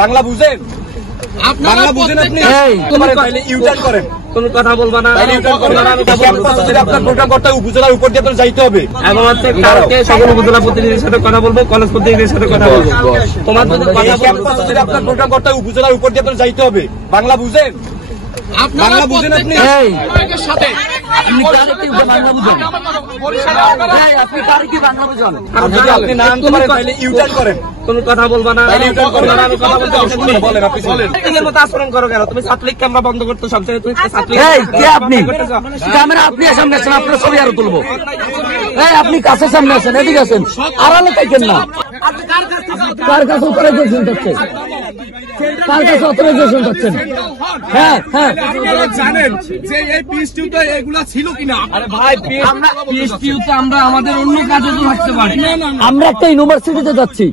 বাংলা বুঝেন? বাংলা বুঝেন আপনি? ইউটার্ন করেন, কোনো কথা বলবা না। আপনার প্রোগ্রাম করতে উপজেলার উপর দিয়ে যাইতে হবে এবং হচ্ছে কালকে সকল উপজেলা প্রতিনিধির সাথে কথা বলবো, কলেজ প্রতিনিধির সাথে কথা বলবো। তোমার যদি আপনার প্রোগ্রাম করতে উপজেলার উপর দিয়ে যাইতে হবে। বাংলা বুঝেন? বাংলা বুঝেন আপনি? আপনি না আনতে পারেন তাহলে ইউটার্ন করেন, কোনো কথা বলবা না। আচরণ করো কেন? তুমি ছাত্রলীগকে আমরা বন্ধ করতে সবচেয়ে আপনি ক্যামেরা আপনি সামনে আসেন, আপনার ছবি আরো তুলবো। আপনি কাছে সামনে আসেন, এদিকে আসেন, আড়ালে থাকেন না। কার কাছে অথরাইজেশন পাচ্ছেন? কার কাছে অথরাইজেশন পাচ্ছেন? হ্যাঁ হ্যাঁ, জানেন যে এই পিএসটিউতে এগুলা ছিল কিনা? আরে ভাই, আমরা পিএসটিউতে আমরা আমাদের অন্য কাজে তো থাকতে পারি। আমরা একটা ইউনিভার্সিটিতে যাচ্ছি।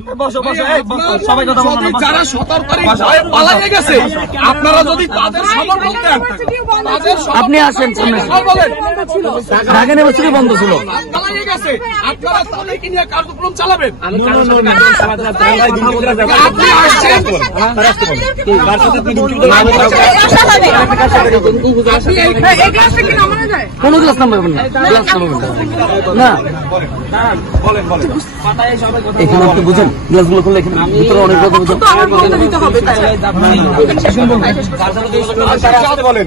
সবাই কথা বলুন। যারা সতর্কতার ভয়ে পালিয়ে গেছে, আপনারা যদি তাদের খবর বলতেন। আপনি আসেন সামনে, ঢাকা ইউনিভার্সিটি বন্ধ ছিল, পালিয়ে গেছে, আপনারা তাদেরকে নিয়ে কার্যক্রম চালাবেন। কোন ক্লাস নাম্বার না, এখানে আপনি বুঝেন গ্লাস গুলো খুললে এখানে ভিতরে অনেক কথা বুঝেন। বলেন।